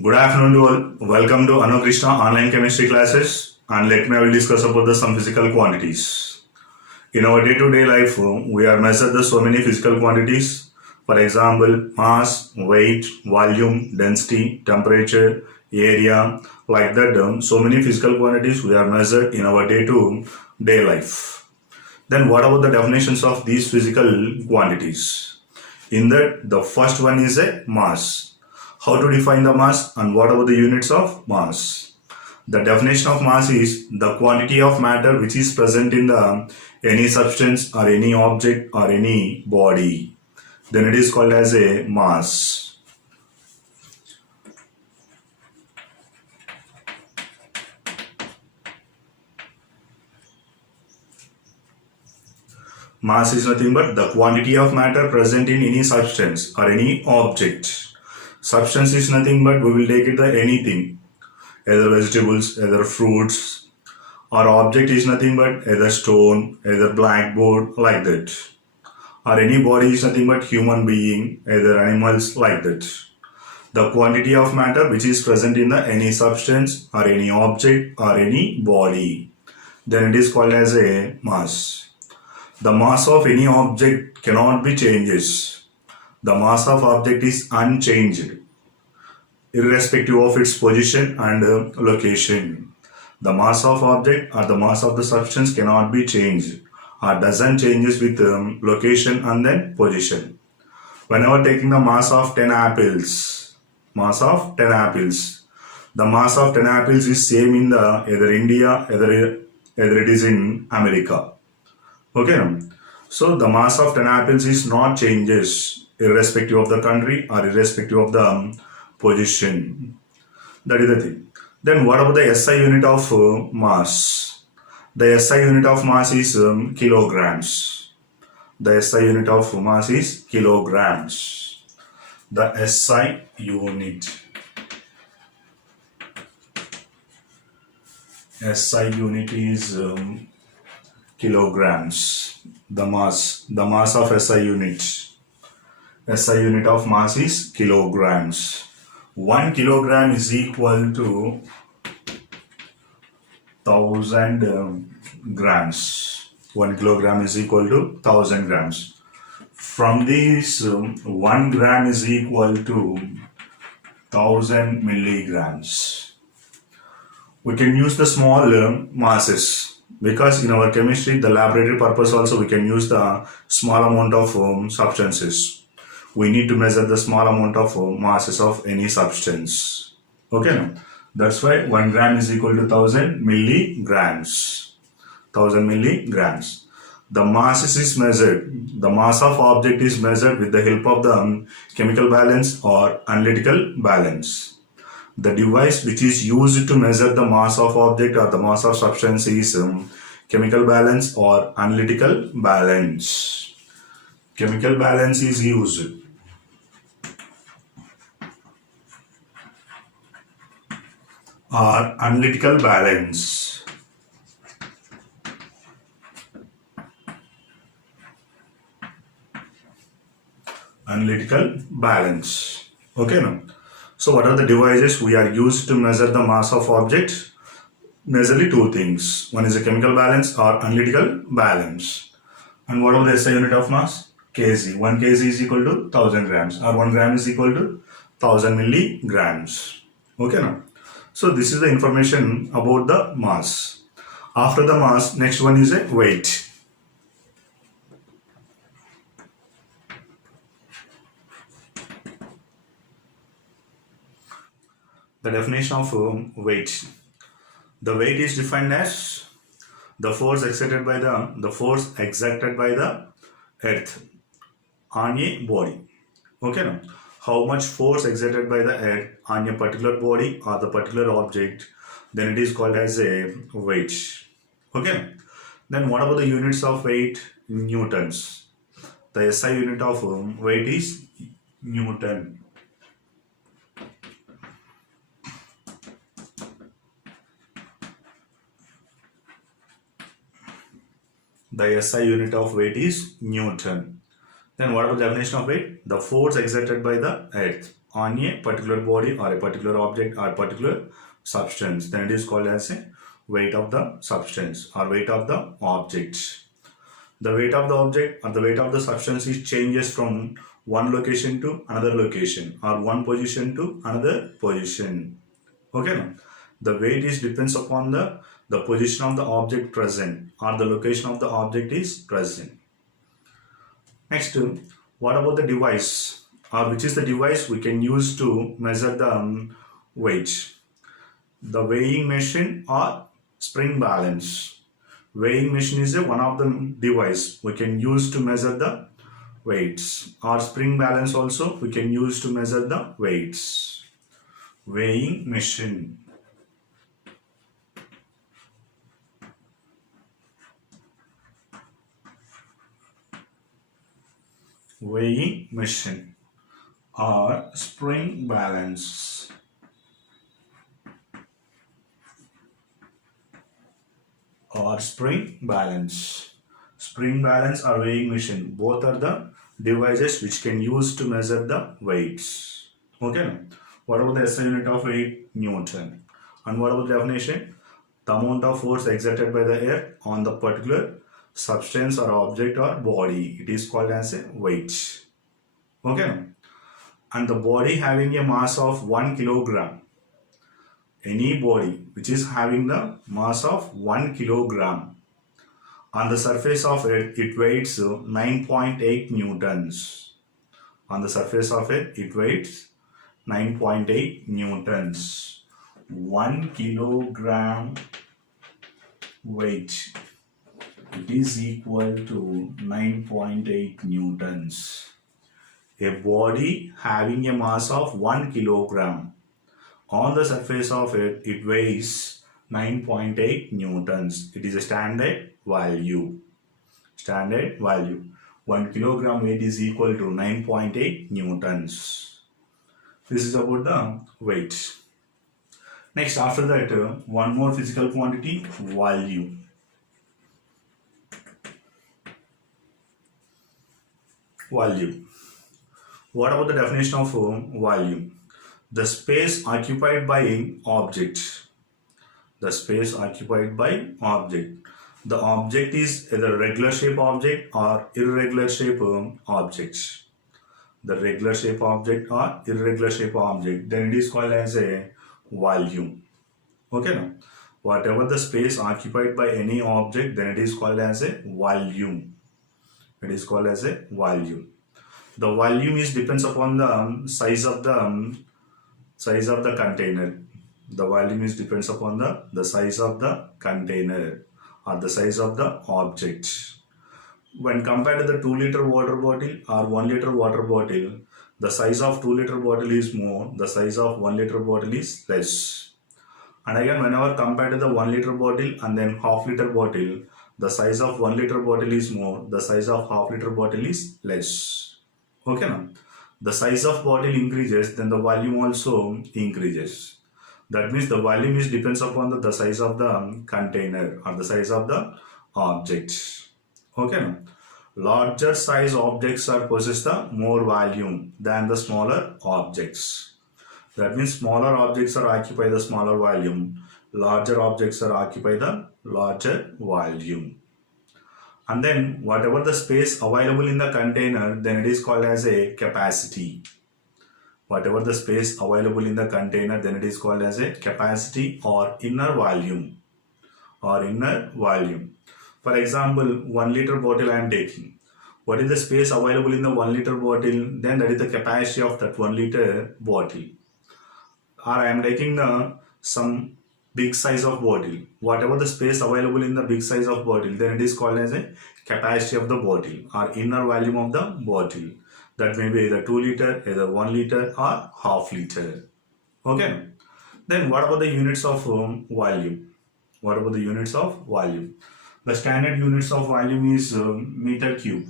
Good afternoon to all. Welcome to Anu Krishna online chemistry classes, and let me I will discuss about some physical quantities. In our day-to-day life, we are measured so many physical quantities. For example, mass, weight, volume, density, temperature, area, like that. So many physical quantities we are measured in our day-to-day life. Then what about the definitions of these physical quantities? In that, the first one is a mass. How to define the mass and what about the units of mass? The definition of mass is the quantity of matter which is present in the any substance or any object or any body. Then it is called as a mass. Mass is nothing but the quantity of matter present in any substance or any object. Substance is nothing but we will take it the anything, either vegetables, either fruits, or object is nothing but either stone, either blackboard, like that. Or any body is nothing but human being, either animals, like that. The quantity of matter which is present in the any substance or any object or any body, then it is called as a mass. The mass of any object cannot be changes. The mass of object is unchanged, irrespective of its position and location. The mass of object or the mass of the substance cannot be changed or doesn't changes with location and then position. Whenever taking the mass of 10 apples, the mass of 10 apples is same in the either India, either it is in America. Okay. So the mass of 10 apples is not changes irrespective of the country or irrespective of the position. That is the thing. Then what about the SI unit of mass? The SI unit of mass is kilograms. The SI unit of mass is kilograms. The SI unit. SI unit is kilograms. The mass of SI unit. SI unit of mass is kilograms. 1 kilogram is equal to 1000 grams. 1 kilogram is equal to 1000 grams. From this, 1 gram is equal to 1000 milligrams. We can use the small masses because in our chemistry, the laboratory purpose also we can use the small amount of substances. We need to measure the small amount of masses of any substance. Okay, that's why 1 gram is equal to 1000 milligrams. 1000 milligrams. The masses is measured. The mass of object is measured with the help of the chemical balance or analytical balance. The device which is used to measure the mass of object or the mass of substance is chemical balance or analytical balance. Chemical balance is used. Or analytical balance. Analytical balance. Okay, now. So what are the devices we are used to measure the mass of object? Majorly two things. One is a chemical balance or analytical balance. And what are the SI unit of mass? kg. 1 kg is equal to 1000 grams or 1 gram is equal to 1000 milligrams. Okay, now. So this is the information about the mass. After the mass, next one is a weight. The definition of weight. The weight is defined as the force exerted by the earth on a body. Okay, now how much force exerted by the earth on a particular body or the particular object, then it is called as a weight. Okay, then what about the units of weight? Newtons. The SI unit of weight is Newton. The SI unit of weight is Newton. Then what about the definition of weight? The force exerted by the earth on a particular body or a particular object or particular substance, then it is called as a weight of the substance or weight of the object. The weight of the object or the weight of the substance is changes from one location to another location or one position to another position. Okay, no? The weight is depends upon the position of the object present or the location of the object is present. Next, what about the device or which is the device we can use to measure the weight? The weighing machine or spring balance. Weighing machine is one of the device we can use to measure the weights, or spring balance also we can use to measure the weights. Weighing machine. Weighing machine or spring balance. Or spring balance. Spring balance or weighing machine, both are the devices which can use to measure the weights. Okay. What about the SI unit of weight? Newton. And what about the definition? The amount of force exerted by the air on the particular substance or object or body. It is called as a weight. Okay. And the body having a mass of 1 kilogram. Any body which is having the mass of 1 kilogram. On the surface of it, it weighs 9.8 newtons. On the surface of it, it weighs 9.8 newtons. 1 kilogram weight, it is equal to 9.8 newtons. A body having a mass of 1 kilogram. On the surface of it, it weighs 9.8 newtons. It is a standard value. Standard value. 1 kilogram weight is equal to 9.8 newtons. This is about the weight. Next, after that, one more physical quantity, volume. Volume. What about the definition of volume? The space occupied by object. The space occupied by object. The object is either regular shape object or irregular shape object. The regular shape object or irregular shape object, then it is called as a volume. Okay, now whatever the space occupied by any object, then it is called as a volume. It is called as a volume. The volume is depends upon the size of the container. The volume is depends upon the size of the container or the size of the object. When compared to the 2-liter water bottle or 1-liter water bottle, the size of 2-liter bottle is more, the size of 1-liter bottle is less. And again, whenever compared to the 1-liter bottle and then half-liter bottle, the size of 1-liter bottle is more, the size of half-liter bottle is less. Okay, now the size of bottle increases, then the volume also increases. That means the volume is depends upon the size of the container or the size of the object. Okay, now larger size objects are possess the more volume than the smaller objects. That means smaller objects are occupy the smaller volume, larger objects are occupy the larger volume. And then whatever the space available in the container, then it is called as a capacity. Whatever the space available in the container, then it is called as a capacity or inner volume. Or inner volume. For example, 1-liter bottle I am taking. What is the space available in the 1-liter bottle? Then that is the capacity of that 1-liter bottle. Or I am taking some big size of bottle. Whatever the space available in the big size of bottle, then it is called as a capacity of the bottle or inner volume of the bottle. That may be either 2-liter, either 1-liter or half-liter. Okay. Then what about the units of volume? What about the units of volume? The standard units of volume is meter cube.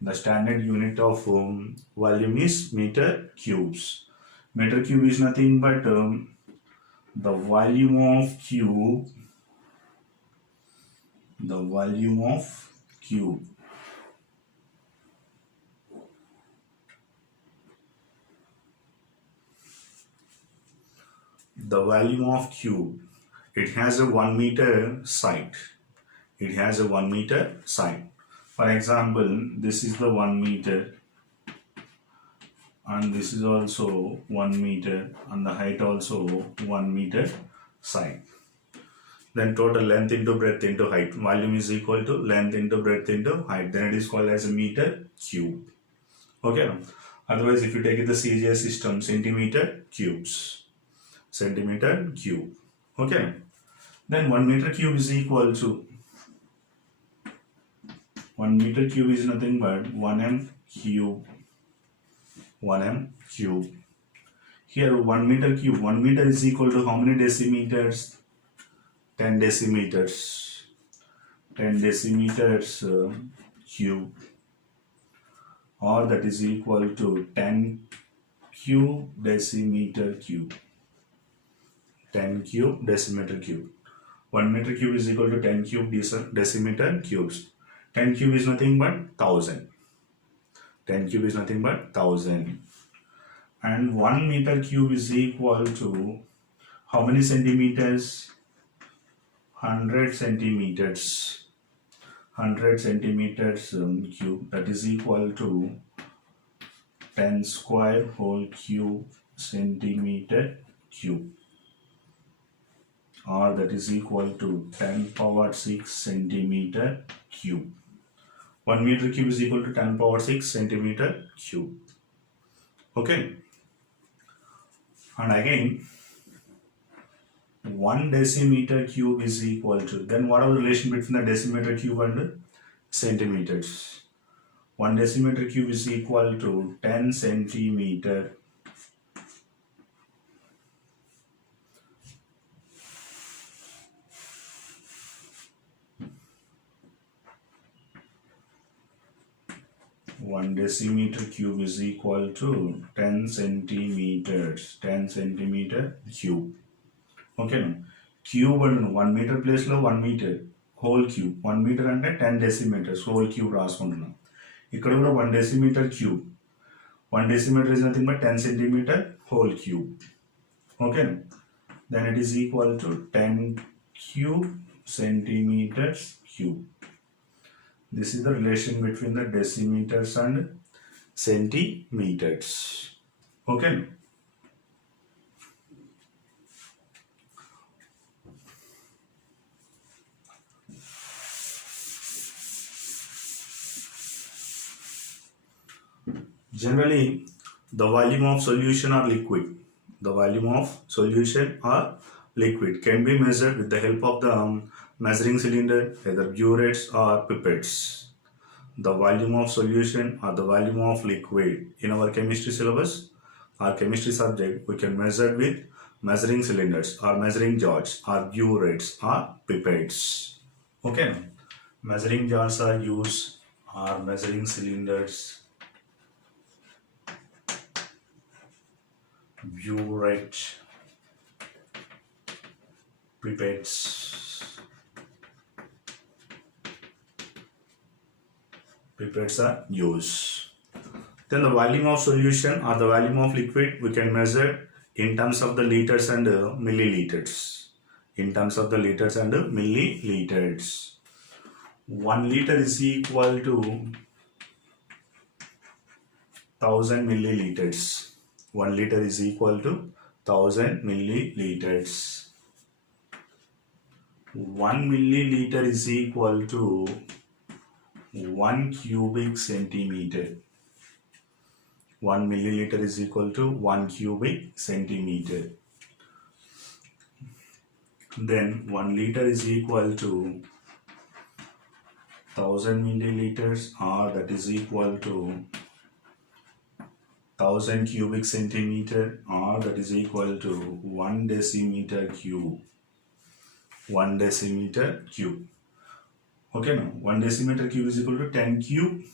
The standard unit of volume is meter cubes. Meter cube is nothing but the volume of cube. The volume of cube. the volume of cube, it has a 1 meter side. It has a 1 meter side. For example, this is the 1 meter and this is also 1 meter and the height also 1 meter side. Then total length into breadth into height. Volume is equal to length into breadth into height. Then it is called as a meter cube. Okay. Otherwise, if you take it the C.G.S system, centimeter cubes. Centimeter cube. Okay. Then 1 meter cube is equal to 1 meter cube is nothing but 1m cube. 1m cube. Here 1 meter cube. 1 meter is equal to how many decimeters? 10 decimeters. 10 decimeters cube. Or that is equal to 10 cube decimeter cube. 10 cube decimeter cube. 1 meter cube is equal to 10 cube decimeter cubes. 10 cube is nothing but 1000. 10 cube is nothing but 1000. And 1 meter cube is equal to how many centimeters? 100 centimeters. 100 centimeters cube. That is equal to 10 square whole cube centimeter cube. Or that is equal to 10 power 6 centimeter cube. 1 meter cube is equal to 10 power 6 centimeter cube. Okay. And again, 1 decimeter cube is equal to, then what are the relation between the decimeter cube and centimeters? 1 decimeter cube is equal to 10 centimeter. One decimeter cube is equal to 10 centimeters. 10 centimeter cube. Okay. Cube and 1 meter place lo 1 meter whole cube. 1 meter ante 10 decimeters whole cube రాసుకుంటున్నాం. ఇక్కడ కూడా 1 decimeter cube. 1 decimeter is nothing but 10 centimeter whole cube. Okay. Then it is equal to 10 cube centimeters cube. This is the relation between the decimeters and centimeters. Okay. Generally, the volume of solution or liquid, the volume of solution or liquid can be measured with the help of the measuring cylinder, either burettes or pipettes. The volume of solution or the volume of liquid in our chemistry syllabus or chemistry subject, we can measure with measuring cylinders or measuring jars or burettes or pipettes. Okay, measuring jars are used or measuring cylinders, burette, pipettes. Pipettes are used. Then the volume of solution or the volume of liquid we can measure in terms of the liters and milliliters. In terms of the liters and milliliters. 1 liter is equal to 1000 milliliters. 1 liter is equal to 1000 milliliters. 1 milliliter is equal to 1 cubic centimeter. 1 milliliter is equal to 1 cubic centimeter. Then 1 liter is equal to 1000 milliliters, or that is equal to 1000 cubic centimeter, or that is equal to 1 decimeter cube. 1 decimeter cube. Okay, now 1 decimeter cube is equal to 10 cube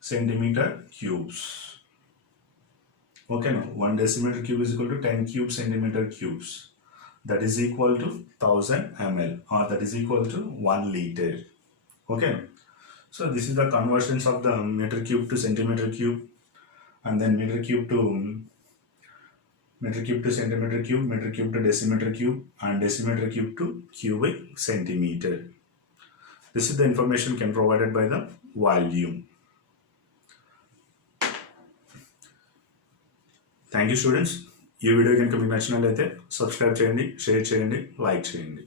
centimeter cubes. Okay, now 1 decimeter cube is equal to 10 cube centimeter cubes. That is equal to 1000 ml, or that is equal to 1 liter. Okay, so this is the conversions of the meter cube to centimeter cube, and then meter cube to meter cube to centimeter cube, meter cube to decimeter cube, and decimeter cube to cubic centimeter. This is the information can provided by the volume. Thank you students. ఈ video కనుక మీకు నచ్చినట్లయితే subscribe చేయండి, share చేయండి, like చేయండి.